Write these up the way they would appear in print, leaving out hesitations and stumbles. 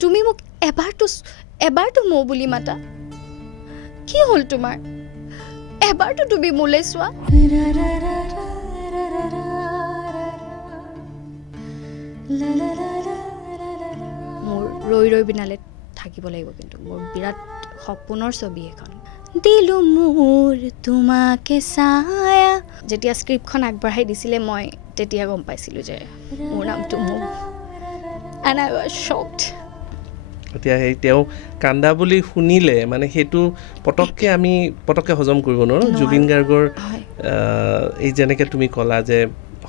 তুমি মোক এবাৰটো মৌ বুলি মাতা কি হ'ল তোমাৰ এবাৰটো তুমি মোলৈ চোৱা মোৰ ৰৈ বিনালে থাকিব লাগিব কিন্তু মোৰ বিৰাট সপোনৰ ছবি এখন দিলো মোৰ তোমাকে ছায়া যেতিয়া স্ক্ৰিপ্টখন আগবঢ়াই দিছিলে মই তেতিয়া গম পাইছিলোঁ যে মোৰ নামটো মৌ and I was shocked এতিয়া সেই তেওঁ কান্দা বুলি শুনিলে মানে সেইটো পটককে হজম কৰিব নোৱাৰো জুবিন গাৰ্গৰ এই যেনেকৈ তুমি ক'লা যে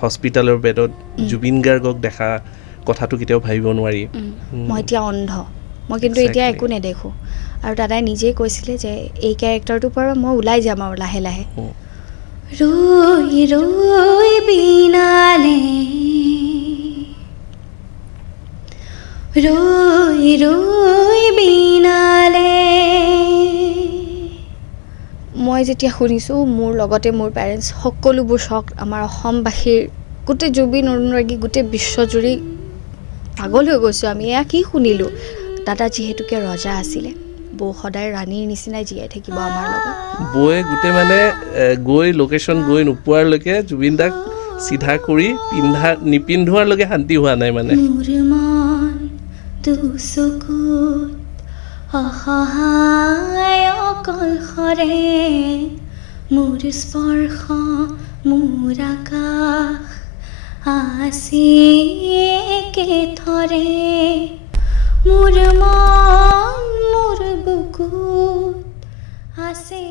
হস্পিটেলৰ বেডত জুবিন গাৰ্গক দেখা কথাটো কেতিয়াও ভাবিব নোৱাৰি মই এতিয়া অন্ধ মই কিন্তু এতিয়া একো নেদেখোঁ আৰু দাদাই নিজেই কৈছিলে যে এই কেৰেক্টাৰটোৰ পৰা মই ওলাই যাম আৰু লাহে লাহে ৰৈ ৰৈ বিনালে ৰৈ ৰৈ বিনালে মই যেতিয়া শুনিছোঁ মোৰ লগতে মোৰ পেৰেণ্টছ সকলোবোৰ চখ আমাৰ অসমবাসীৰ গোটেই জুবিন অনুৰাগী গোটেই বিশ্বজুৰি পাগল হৈ গৈছোঁ আমি এয়া কি শুনিলোঁ দাদা যিহেতুকে ৰজা আছিলে বৌ সদায় ৰাণীৰ নিচিনাই জীয়াই থাকিব আমাৰ লগত বৌয়ে গোটেই মানে গৈ লোকেশ্যন গৈ নোপোৱাৰলৈকে জুবিন দাক চিধা কৰি নিপিন্ধোৱাৰলৈকে শান্তি হোৱা নাই মানে চকুত অসহায় অকলশৰে মোৰ স্পৰ্শ মোৰ আকাশ আসি একেথৰে মোৰ মন মোৰ বুকুত আছে